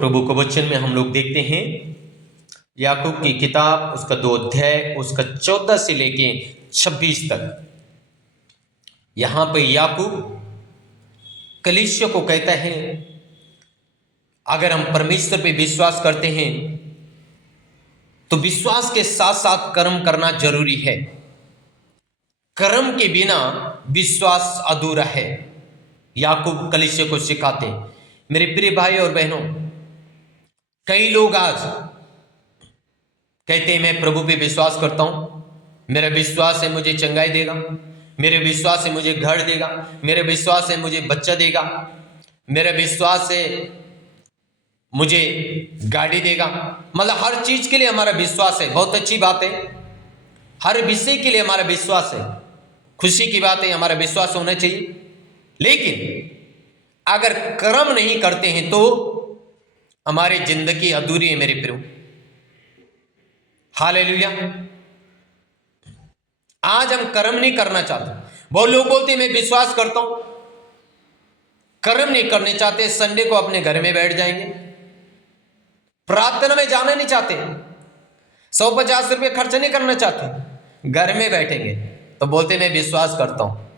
प्रभु के वचन में हम लोग देखते हैं याकूब की किताब उसका 2 अध्याय उसका 14 से लेके 26 तक। यहां पे याकूब कलीसिया को कहता है अगर हम परमेश्वर पे विश्वास करते हैं तो विश्वास के साथ साथ कर्म करना जरूरी है। कर्म के बिना विश्वास अधूरा है। याकूब कलीसिया को सिखाते हैं। मेरे प्रिय भाई और बहनों, कई लोग आज कहते हैं मैं प्रभु पे विश्वास करता हूं, मेरा विश्वास है मुझे चंगाई देगा, मेरे विश्वास है मुझे घर देगा, मेरे विश्वास है मुझे बच्चा देगा, मेरा विश्वास है मुझे गाड़ी देगा। मतलब हर चीज के लिए हमारा विश्वास है। बहुत अच्छी बात है, हर विषय के लिए हमारा विश्वास है, खुशी की बात है, हमारा विश्वास होना चाहिए। लेकिन अगर कर्म नहीं करते हैं तो हमारी जिंदगी अधूरी है मेरे प्रियो। हालेलुया। आज हम कर्म नहीं करना चाहते। बहुत लोग बोलते हैं मैं विश्वास करता हूं, कर्म नहीं करने चाहते, संडे को अपने घर में बैठ जाएंगे, प्रार्थना में जाना नहीं चाहते, 150 रुपये खर्च नहीं करना चाहते, घर में बैठेंगे तो बोलते मैं विश्वास करता हूं।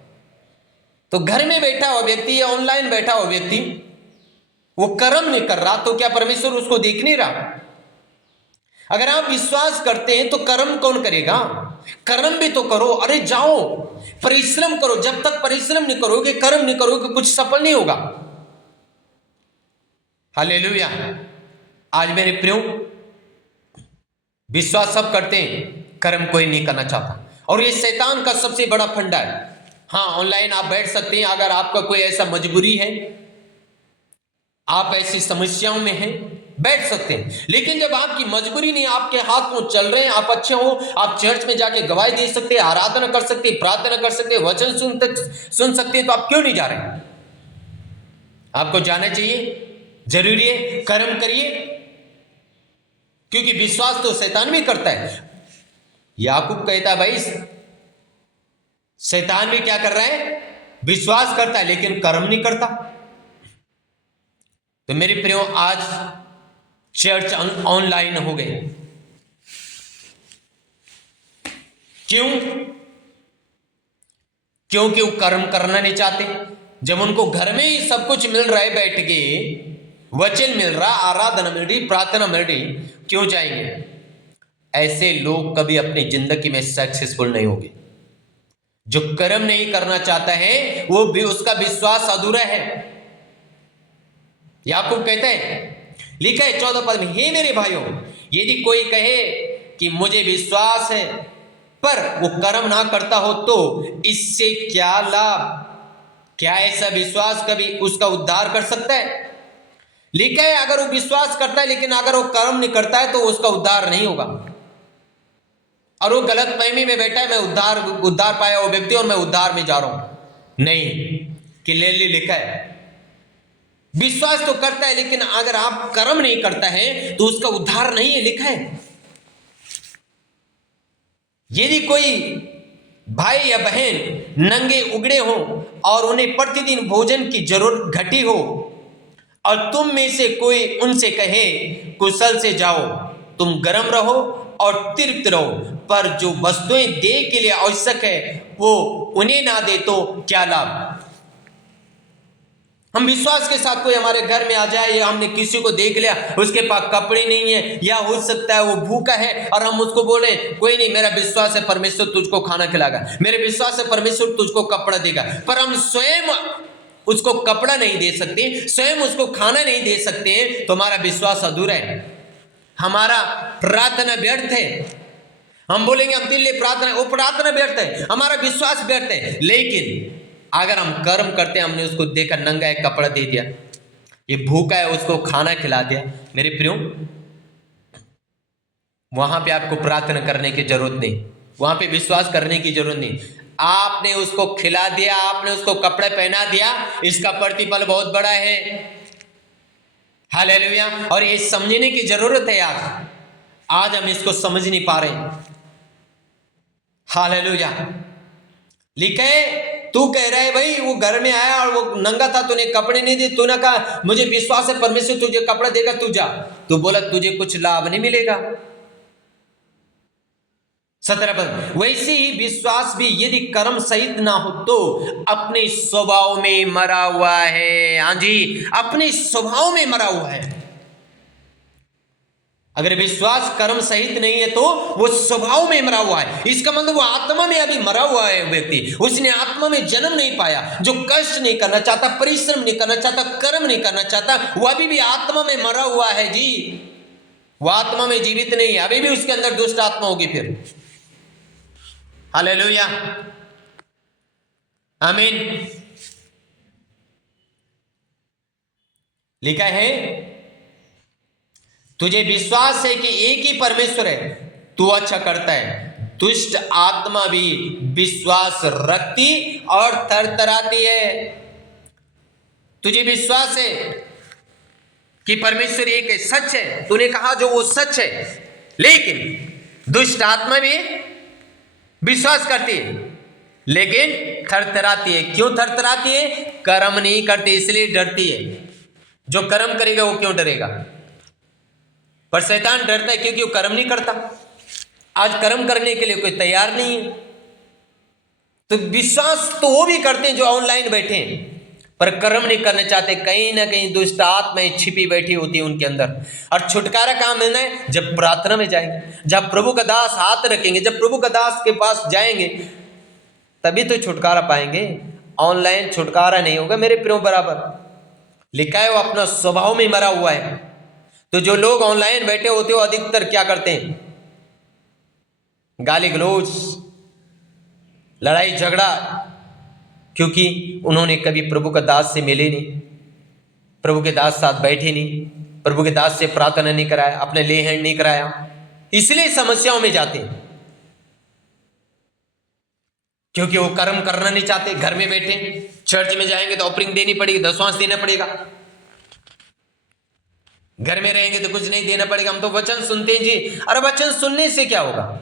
तो घर में बैठा हुआ व्यक्ति या ऑनलाइन बैठा हुआ व्यक्ति वो कर्म नहीं कर रहा तो क्या परमेश्वर उसको देख नहीं रहा? अगर आप विश्वास करते हैं तो कर्म कौन करेगा? कर्म भी तो करो। अरे जाओ परिश्रम करो। जब तक परिश्रम नहीं करोगे, कर्म नहीं करोगे, कुछ सफल नहीं होगा। हालेलुया। आज मेरे प्रियो, विश्वास सब करते हैं, कर्म कोई नहीं करना चाहता, और ये शैतान का सबसे बड़ा फंडा है। हाँ, ऑनलाइन आप बैठ सकते हैं। अगर आपका कोई ऐसा मजबूरी है, आप ऐसी समस्याओं में हैं, बैठ सकते हैं। लेकिन जब आपकी मजबूरी नहीं, आपके हाथ में चल रहे हैं, आप अच्छे हो, आप चर्च में जाके गवाही दे सकते हैं, आराधना कर सकते हैं, प्रार्थना कर सकते हैं, वचन सुन सकते हैं, तो आप क्यों नहीं जा रहे? आपको जाना चाहिए, जरूरी है। कर्म करिए, क्योंकि विश्वास तो शैतान भी करता है। याकूब कहता है भाई शैतान भी क्या कर रहा है? विश्वास करता है लेकिन कर्म नहीं करता। तो मेरे प्रियो, आज चर्च ऑनलाइन हो गए। क्यों? क्योंकि वो कर्म करना नहीं चाहते। जब उनको घर में ही सब कुछ मिल रहा है, बैठ के वचन मिल रहा, आराधना मिल रही, प्रार्थना मिल रही, क्यों जाएंगे? ऐसे लोग कभी अपनी जिंदगी में सक्सेसफुल नहीं होंगे। जो कर्म नहीं करना चाहता है वो भी, उसका विश्वास अधूरा है। याकूब कहते हैं, लिखा है 14 पद में, हे मेरे भाइयों, यदि कोई कहे कि मुझे विश्वास है पर वो कर्म ना करता हो तो इससे क्या लाभ? क्या ऐसा विश्वास कभी उसका उद्धार कर सकता है? लिखा है अगर वो विश्वास करता है लेकिन अगर वो कर्म नहीं करता है तो उसका उद्धार नहीं होगा। और वो गलत फहमी में बैठा है, मैं उद्धार पाया वो व्यक्ति और मैं उद्धार में जा रहा हूं। नहीं, क्लियरली लिखा है विश्वास तो करता है लेकिन अगर आप कर्म नहीं करता है तो उसका उद्धार नहीं है। लिखा है यदि कोई भाई या बहन नंगे उगड़े हो और उन्हें प्रतिदिन भोजन की जरूरत घटी हो और तुम में से कोई उनसे कहे कुशल से जाओ, तुम गर्म रहो और तृप्त रहो, पर जो वस्तुएं देह के लिए आवश्यक है वो उन्हें ना दे तो क्या लाभ? हम विश्वास के साथ कोई हमारे घर में आ जाए या हमने किसी को देख लिया उसके पास कपड़े नहीं है या हो सकता है वो भूखा है और हम उसको बोले कोई नहीं, मेरा विश्वास है परमेश्वर तुझको खाना खिलाएगा, मेरे विश्वास है परमेश्वर तुझको कपड़ा देगा, पर हम स्वयं उसको कपड़ा नहीं दे सकते, स्वयं उसको खाना नहीं दे सकते हैं, तो हमारा विश्वास अधूरा है, हमारा प्रार्थना व्यर्थ है। हम बोलेंगे हम दिल प्रार्थना, वो प्रार्थना व्यर्थ है, हमारा विश्वास व्यर्थ है। लेकिन अगर हम कर्म करते हैं, हमने उसको देखा नंगा है कपड़ा दे दिया, ये भूखा है उसको खाना खिला दिया, मेरे प्रियो वहां पे आपको प्रार्थना करने की जरूरत नहीं, वहां पे विश्वास करने की जरूरत नहीं। आपने उसको खिला दिया, आपने उसको कपड़े पहना दिया, इसका प्रतिफल बहुत बड़ा है। हालेलुया। और ये समझने की जरूरत है यार, आज हम इसको समझ नहीं पा रहे। हालेलुया। लिखा है तू कह रहा है भाई वो घर में आया और वो नंगा था, तूने कपड़े नहीं दिए, तूने कहा मुझे विश्वास है परमेश्वर तुझे कपड़ा देगा, तू जा। तू बोला तुझे कुछ लाभ नहीं मिलेगा। 17 पद, वैसे ही विश्वास भी यदि कर्म सहित ना हो तो अपने स्वभाव में मरा हुआ है। हाँ जी, अपने स्वभाव में मरा हुआ है। अगर विश्वास कर्म सहित नहीं है तो वो स्वभाव में मरा हुआ है। इसका मतलब वो आत्मा में अभी मरा हुआ है व्यक्ति, उसने आत्मा में जन्म नहीं पाया। जो कष्ट नहीं करना चाहता, परिश्रम नहीं करना चाहता, कर्म नहीं करना चाहता, वो अभी भी आत्मा में मरा हुआ है जी। वो आत्मा में जीवित नहीं है, अभी भी उसके अंदर दुष्ट आत्मा होगी फिर। हालेलुया, आमीन। लिखा है तुझे विश्वास है कि एक ही परमेश्वर है, तू अच्छा करता है। दुष्ट आत्मा भी विश्वास रखती और थरथराती है। तुझे विश्वास है कि परमेश्वर एक है, सच है, तूने कहा जो वो सच है, लेकिन दुष्ट आत्मा भी विश्वास करती है लेकिन थरथराती है। क्यों थरथराती है? कर्म नहीं करती इसलिए डरती है। जो कर्म करेगा वो क्यों डरेगा? पर शैतान डरता है क्योंकि वो कर्म नहीं करता। आज कर्म करने के लिए कोई तैयार नहीं है। तो विश्वास तो वो भी करते हैं जो ऑनलाइन बैठे हैं, पर कर्म नहीं करना चाहते। कहीं ना कहीं दुष्ट आत्माएं छिपी बैठी होती है उनके अंदर। और छुटकारा कहाँ मिलना है? जब प्रार्थना में जाएंगे, जब प्रभु का दास हाथ रखेंगे, जब प्रभु का दास के पास जाएंगे, तभी तो छुटकारा पाएंगे। ऑनलाइन छुटकारा नहीं होगा मेरे प्रियो बराबर। लिखा है वो अपना स्वभाव में मरा हुआ है। तो जो लोग ऑनलाइन बैठे होते हो अधिकतर क्या करते हैं? गाली गलौज, लड़ाई झगड़ा, क्योंकि उन्होंने कभी प्रभु का दास से मिले नहीं, प्रभु के दास साथ बैठे नहीं, प्रभु के दास से प्रार्थना नहीं कराया, अपने ले हैंड नहीं कराया, इसलिए समस्याओं में जाते हैं। क्योंकि वो कर्म करना नहीं चाहते। घर में बैठे, चर्च में जाएंगे तो ऑफरिंग देनी पड़ेगी, दशवांश देना पड़ेगा। घर में रहेंगे तो कुछ नहीं देना पड़ेगा। हम तो वचन सुनते हैं जी। अरे वचन सुनने से क्या होगा?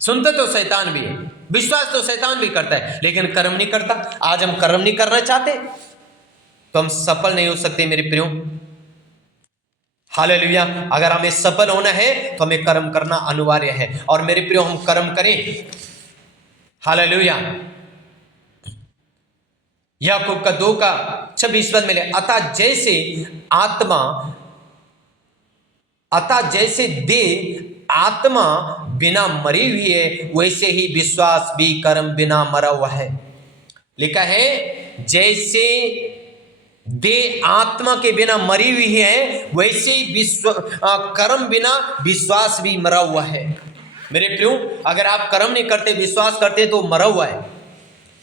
सुनते तो शैतान भी है, विश्वास तो शैतान भी करता है, लेकिन कर्म नहीं करता। आज हम कर्म नहीं करना चाहते तो हम सफल नहीं हो सकते मेरे प्रियो। हालेलुया। अगर हमें सफल होना है तो हमें कर्म करना अनिवार्य है। और मेरे प्रियो हम कर्म करें। हालेलुया। याकूब का 2:26 पद में, अतः जैसे देह आत्मा बिना मरी हुई है, वैसे ही विश्वास भी कर्म बिना मरा हुआ है। लिखा है जैसे देह आत्मा के बिना मरी हुई है, वैसे ही कर्म बिना विश्वास भी मरा हुआ है। मेरे प्रियो, अगर आप कर्म नहीं करते, विश्वास करते, तो मरा हुआ है,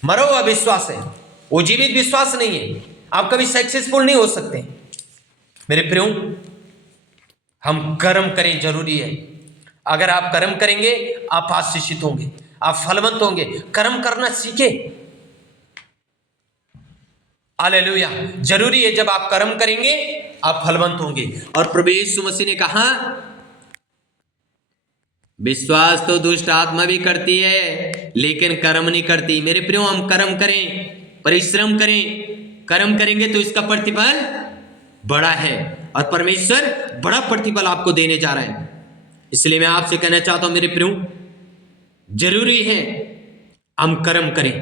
मरा हुआ विश्वास है, वो जीवित विश्वास नहीं है। आप कभी सक्सेसफुल नहीं हो सकते। मेरे प्रियो, हम कर्म करें, जरूरी है। अगर आप कर्म करेंगे आप आशीषित होंगे, आप फलवंत होंगे। कर्म करना सीखे। हालेलुया। जरूरी है, जब आप कर्म करेंगे आप फलवंत होंगे। और प्रभु यीशु मसीह ने कहा विश्वास तो दुष्ट आत्मा भी करती है लेकिन कर्म नहीं करती। मेरे प्रियो, हम कर्म करें, परिश्रम करें। कर्म करेंगे तो इसका प्रतिफल बड़ा है और परमेश्वर बड़ा प्रतिफल आपको देने जा रहा है। इसलिए मैं आपसे कहना चाहता हूं मेरे प्रियो, जरूरी है हम कर्म करें।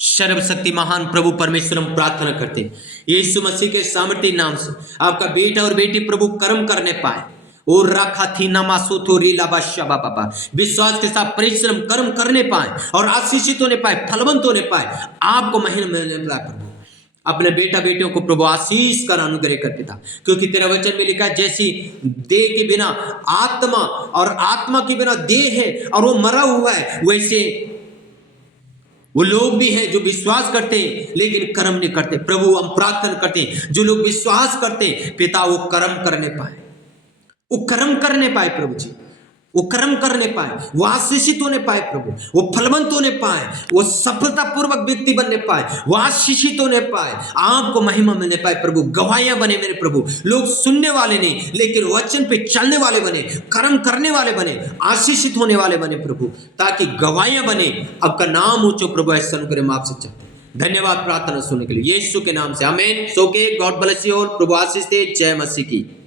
सर्वशक्ति महान प्रभु परमेश्वर हम प्रार्थना करते हैं यीशु मसीह के सामर्थ्य नाम से आपका बेटा और बेटी प्रभु कर्म करने पाए। और रखा थी नमासो तो रीला बाबा, विश्वास के साथ परिश्रम कर्म करने पाए और आशीषित होने पाए, फलवंत होने पाए, आपको महिमा मिलने पाए। प्रभु अपने बेटा बेटियों को प्रभु आशीष कर अनुग्रह कर पिता, क्योंकि तेरा वचन में लिखा है जैसी देह के बिना आत्मा और आत्मा के बिना देह है और वो मरा हुआ है, वैसे वो लोग भी हैं जो विश्वास करते हैं लेकिन कर्म नहीं करते। प्रभु हम प्रार्थना करते हैं जो लोग विश्वास करते हैं पिता वो कर्म करने पाए, वो कर्म करने पाए। प्रभु जी वो कर्म करने पाए, वो आशीषित होने पाए प्रभु, वो फलवंत होने पाए, वो सफलतापूर्वक व्यक्ति बनने पाए, वो आशीषित होने पाए, आपको महिमा मिलने पाए प्रभु। गवाहियां बने मेरे प्रभु, लोग सुनने वाले नहीं लेकिन वचन पे चलने वाले बने, कर्म करने वाले बने, आशीषित होने वाले बने प्रभु, ताकि गवाहियां बने, आपका नाम ऊंचो प्रभु। ऐसा अनुग्रह हम आपसे चाहते हैं। धन्यवाद प्रार्थना सुनने के लिए, यीशु के नाम से आमीन। सो के गॉड ब्लेस यू ऑल। प्रभु आशीष दे। जय मसीह की।